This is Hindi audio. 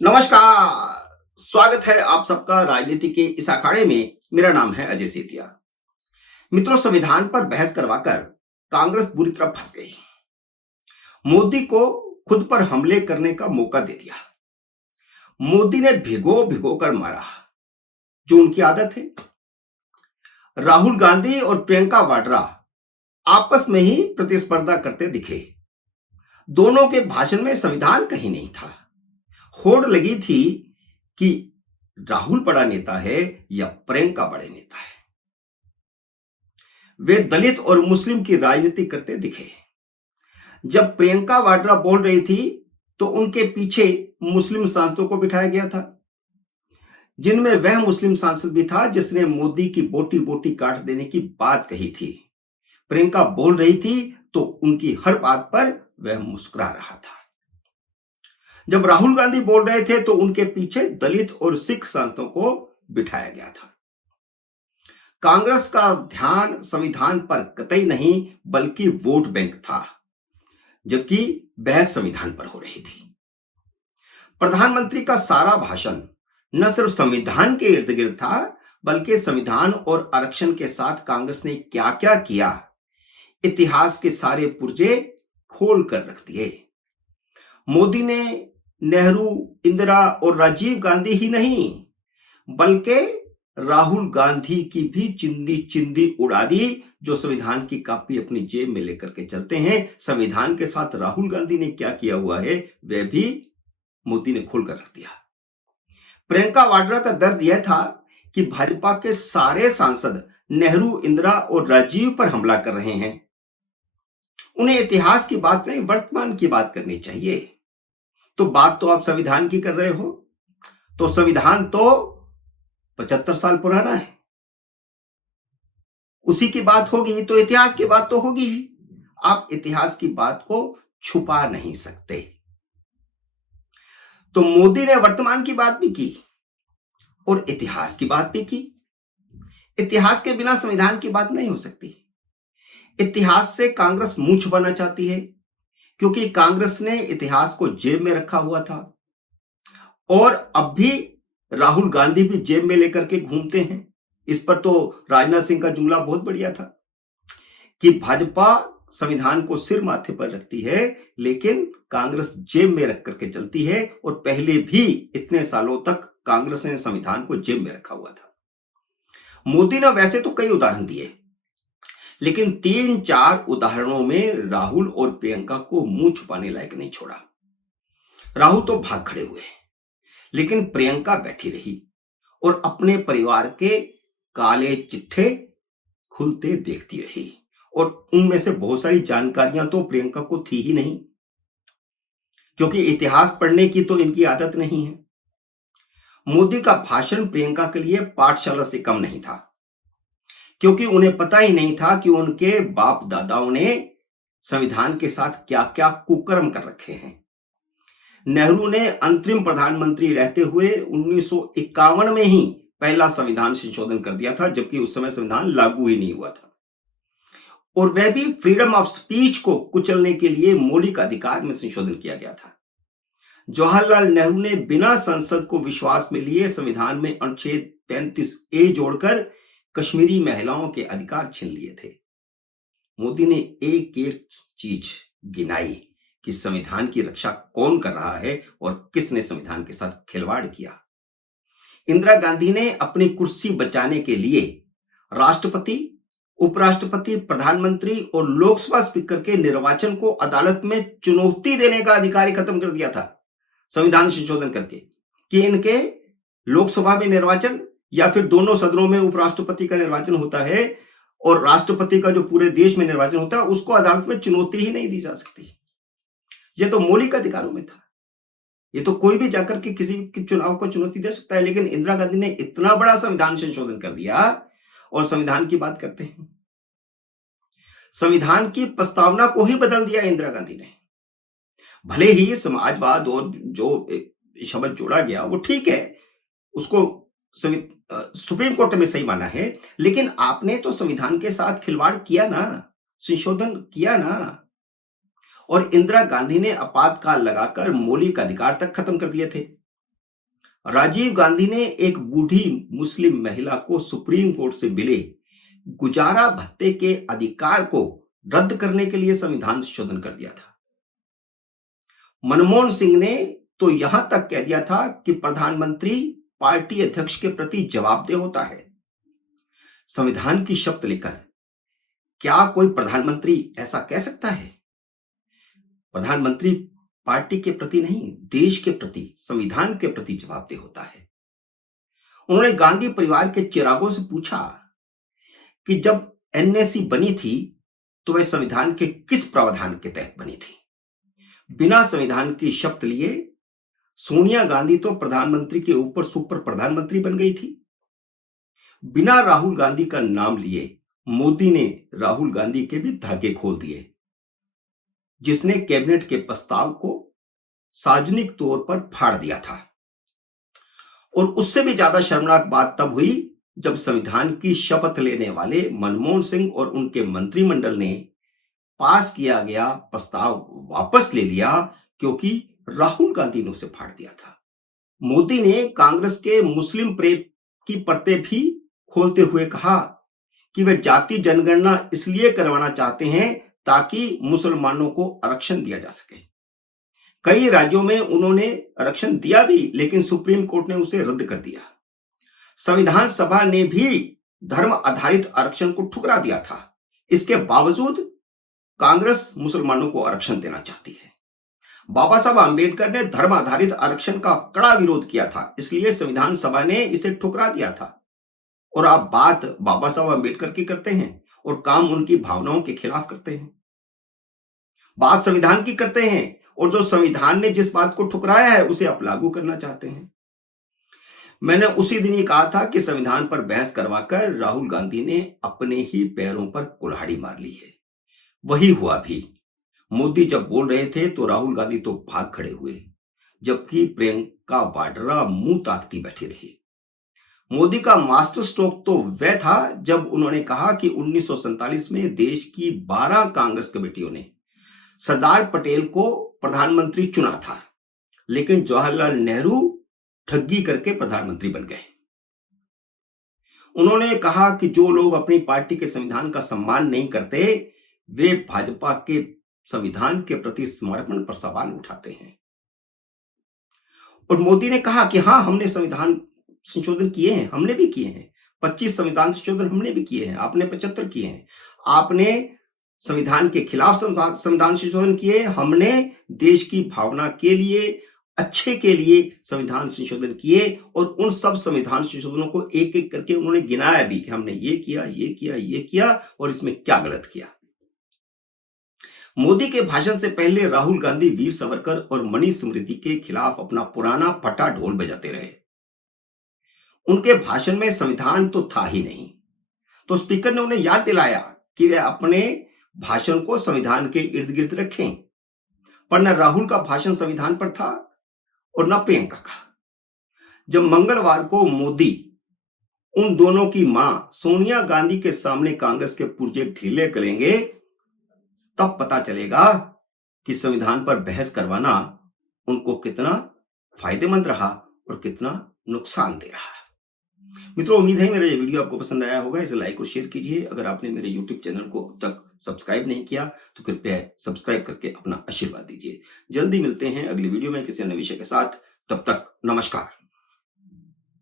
नमस्कार। स्वागत है आप सबका राजनीति के इस अखाड़े में। मेरा नाम है अजय सेतिया। मित्रों, संविधान पर बहस करवाकर कांग्रेस बुरी तरह फंस गई। मोदी को खुद पर हमले करने का मौका दे दिया। मोदी ने भिगो भिगो कर मारा, जो उनकी आदत है। राहुल गांधी और प्रियंका वाड्रा आपस में ही प्रतिस्पर्धा करते दिखे। दोनों के भाषण में संविधान कहीं नहीं था। होड़ लगी थी कि राहुल बड़ा नेता है या प्रियंका बड़े नेता है। वे दलित और मुस्लिम की राजनीति करते दिखे। जब प्रियंका वाड्रा बोल रही थी तो उनके पीछे मुस्लिम सांसदों को बिठाया गया था, जिनमें वह मुस्लिम सांसद भी था जिसने मोदी की बोटी बोटी काट देने की बात कही थी। प्रियंका बोल रही थी तो उनकी हर बात पर वह मुस्कुरा रहा था। जब राहुल गांधी बोल रहे थे तो उनके पीछे दलित और सिख सांसदों को बिठाया गया था। कांग्रेस का ध्यान संविधान पर कतई नहीं बल्कि वोट बैंक था, जबकि बहस संविधान पर हो रही थी। प्रधानमंत्री का सारा भाषण न सिर्फ संविधान के इर्द गिर्द था, बल्कि संविधान और आरक्षण के साथ कांग्रेस ने क्या क्या किया, इतिहास के सारे पुर्जे खोल कर रख दिए। मोदी ने नेहरू, इंदिरा और राजीव गांधी ही नहीं बल्कि राहुल गांधी की भी चिंदी चिंदी उड़ा दी, जो संविधान की कॉपी अपनी जेब में लेकर के चलते हैं। संविधान के साथ राहुल गांधी ने क्या किया हुआ है वह भी मोदी ने खोल कर रख दिया। प्रियंका वाड्रा का दर्द यह था कि भाजपा के सारे सांसद नेहरू, इंदिरा और राजीव पर हमला कर रहे हैं। उन्हें इतिहास की बात नहीं, वर्तमान की बात करनी चाहिए। तो बात तो आप संविधान की कर रहे हो, तो संविधान तो 75 साल पुराना है। उसी की बात होगी तो इतिहास की बात तो होगी ही। आप इतिहास की बात को छुपा नहीं सकते। तो मोदी ने वर्तमान की बात भी की और इतिहास की बात भी की। इतिहास के बिना संविधान की बात नहीं हो सकती। इतिहास से कांग्रेस मुंह छुपाना चाहती है, क्योंकि कांग्रेस ने इतिहास को जेब में रखा हुआ था और अब भी राहुल गांधी भी जेब में लेकर के घूमते हैं। इस पर तो राजनाथ सिंह का जुमला बहुत बढ़िया था कि भाजपा संविधान को सिर माथे पर रखती है, लेकिन कांग्रेस जेब में रख करके चलती है। और पहले भी इतने सालों तक कांग्रेस ने संविधान को जेब में रखा हुआ था। मोदी ने वैसे तो कई उदाहरण दिए, लेकिन 3-4 उदाहरणों में राहुल और प्रियंका को मुंह छुपाने लायक नहीं छोड़ा। राहुल तो भाग खड़े हुए, लेकिन प्रियंका बैठी रही और अपने परिवार के काले चिट्ठे खुलते देखती रही। और उनमें से बहुत सारी जानकारियां तो प्रियंका को थी ही नहीं, क्योंकि इतिहास पढ़ने की तो इनकी आदत नहीं है। मोदी का भाषण प्रियंका के लिए पाठशाला से कम नहीं था, क्योंकि उन्हें पता ही नहीं था कि उनके बाप दादाओं ने संविधान के साथ क्या क्या कुकर्म कर रखे हैं। नेहरू ने अंतरिम प्रधानमंत्री रहते हुए 1951 में ही पहला संविधान संशोधन कर दिया था, जबकि उस समय संविधान लागू ही नहीं हुआ था। और वह भी फ्रीडम ऑफ स्पीच को कुचलने के लिए मौलिक अधिकार में संशोधन किया गया था। जवाहरलाल नेहरू ने बिना संसद को विश्वास में लिए संविधान में अनुच्छेद 35A जोड़कर कश्मीरी महिलाओं के अधिकार छीन लिए थे। मोदी ने एक एक चीज गिनाई कि संविधान की रक्षा कौन कर रहा है और किसने संविधान के साथ खिलवाड़ किया। इंदिरा गांधी ने अपनी कुर्सी बचाने के लिए राष्ट्रपति, उपराष्ट्रपति, प्रधानमंत्री और लोकसभा स्पीकर के निर्वाचन को अदालत में चुनौती देने का अधिकार खत्म कर दिया था, संविधान संशोधन करके, कि इनके लोकसभा में निर्वाचन या फिर दोनों सदनों में उपराष्ट्रपति का निर्वाचन होता है और राष्ट्रपति का जो पूरे देश में निर्वाचन होता है, उसको अदालत में चुनौती ही नहीं दी जा सकती। यह तो मौलिक अधिकारों में था। ये तो कोई भी जाकर के किसी के चुनाव को चुनौती दे सकता है, लेकिन इंदिरा गांधी ने इतना बड़ा संविधान संशोधन कर दिया और संविधान की बात करते हैं। संविधान की प्रस्तावना को ही बदल दिया इंदिरा गांधी ने। भले ही समाजवाद और जो शब्द जोड़ा गया वो ठीक है, उसको सुप्रीम कोर्ट में सही माना है, लेकिन आपने तो संविधान के साथ खिलवाड़ किया ना, संशोधन किया ना। और इंदिरा गांधी ने आपातकाल लगाकर मौलिक अधिकार तक खत्म कर दिए थे। राजीव गांधी ने एक बूढ़ी मुस्लिम महिला को सुप्रीम कोर्ट से मिले गुजारा भत्ते के अधिकार को रद्द करने के लिए संविधान संशोधन कर दिया था। मनमोहन सिंह ने तो यहां तक कह दिया था कि प्रधानमंत्री पार्टी अध्यक्ष के प्रति जवाबदेह होता है। संविधान की शपथ लेकर क्या कोई प्रधानमंत्री ऐसा कह सकता है? प्रधानमंत्री पार्टी के प्रति नहीं, देश के प्रति, संविधान के प्रति जवाबदेह होता है। उन्होंने गांधी परिवार के चिरागों से पूछा कि जब एनएसी बनी थी तो वह संविधान के किस प्रावधान के तहत बनी थी? बिना संविधान की शपथ लिए सोनिया गांधी तो प्रधानमंत्री के ऊपर सुपर प्रधानमंत्री बन गई थी। बिना राहुल गांधी का नाम लिए मोदी ने राहुल गांधी के भी धागे खोल दिए, जिसने कैबिनेट के प्रस्ताव को सार्वजनिक तौर पर फाड़ दिया था। और उससे भी ज्यादा शर्मनाक बात तब हुई जब संविधान की शपथ लेने वाले मनमोहन सिंह और उनके मंत्रिमंडल ने पास किया गया प्रस्ताव वापस ले लिया, क्योंकि राहुल गांधी ने उसे फाड़ दिया था। मोदी ने कांग्रेस के मुस्लिम प्रेम की परतें भी खोलते हुए कहा कि वे जाति जनगणना इसलिए करवाना चाहते हैं ताकि मुसलमानों को आरक्षण दिया जा सके। कई राज्यों में उन्होंने आरक्षण दिया भी, लेकिन सुप्रीम कोर्ट ने उसे रद्द कर दिया। संविधान सभा ने भी धर्म आधारित आरक्षण को ठुकरा दिया था। इसके बावजूद कांग्रेस मुसलमानों को आरक्षण देना चाहती है। बाबा साहब आंबेडकर ने धर्म आधारित आरक्षण का कड़ा विरोध किया था, इसलिए संविधान सभा ने इसे ठुकरा दिया था। और आप बात बाबा साहब आंबेडकर की करते हैं और काम उनकी भावनाओं के खिलाफ करते हैं। बात संविधान की करते हैं और जो संविधान ने जिस बात को ठुकराया है उसे आप लागू करना चाहते हैं। मैंने उसी दिन ही कहा था कि संविधान पर बहस करवाकर राहुल गांधी ने अपने ही पैरों पर कुल्हाड़ी मार ली है। वही हुआ भी। मोदी जब बोल रहे थे तो राहुल गांधी तो भाग खड़े हुए, जबकि प्रियंका वाड्रा मुंह ताकती बैठी रही। मोदी का मास्टर स्ट्रोक तो वह था जब उन्होंने कहा कि 1947 में देश की 12 कांग्रेस कमेटियों ने सरदार पटेल को प्रधानमंत्री चुना था, लेकिन जवाहरलाल नेहरू ठगी करके प्रधानमंत्री बन गए। उन्होंने कहा कि जो लोग अपनी पार्टी के संविधान का सम्मान नहीं करते वे भाजपा के संविधान के प्रति समर्पण पर सवाल उठाते हैं। और मोदी ने कहा कि हां, हमने संविधान संशोधन किए हैं, हमने भी किए हैं। 25 संविधान संशोधन हमने भी किए हैं, आपने 75 किए हैं। आपने संविधान के खिलाफ संविधान संशोधन किए, हमने देश की भावना के लिए, अच्छे के लिए संविधान संशोधन किए। और उन सब संविधान संशोधनों को एक एक करके उन्होंने गिनाया भी कि हमने ये किया, ये किया, ये किया और इसमें क्या गलत किया। मोदी के भाषण से पहले राहुल गांधी वीर सावरकर और मनुस्मृति के खिलाफ अपना पुराना फटा ढोल बजाते रहे। उनके भाषण में संविधान तो था ही नहीं, तो स्पीकर ने उन्हें याद दिलाया कि वे अपने भाषण को संविधान के इर्द गिर्द रखें। पर न राहुल का भाषण संविधान पर था और न प्रियंका का। जब मंगलवार को मोदी उन दोनों की मां सोनिया गांधी के सामने कांग्रेस के पुर्जे ढीले करेंगे, तब पता चलेगा कि संविधान पर बहस करवाना उनको कितना फायदेमंद रहा और कितना नुकसान दे रहा। मित्रों, उम्मीद है मेरा ये वीडियो आपको पसंद आया होगा। इसे लाइक और शेयर कीजिए। अगर आपने मेरे YouTube चैनल को अब तक सब्सक्राइब नहीं किया तो कृपया सब्सक्राइब करके अपना आशीर्वाद दीजिए। जल्दी मिलते हैं अगली वीडियो में किसी अन्य विषय के साथ। तब तक नमस्कार।